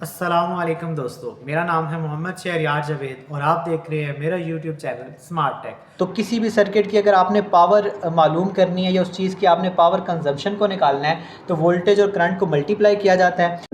अस्सलामुअलैकुम दोस्तों, मेरा नाम है मोहम्मद शहरयार जावेद और आप देख रहे हैं मेरा यूट्यूब चैनल स्मार्ट टेक। तो किसी भी सर्किट की अगर आपने पावर मालूम करनी है या उस चीज़ की आपने पावर कंजम्पशन को निकालना है तो वोल्टेज और करंट को मल्टीप्लाई किया जाता है।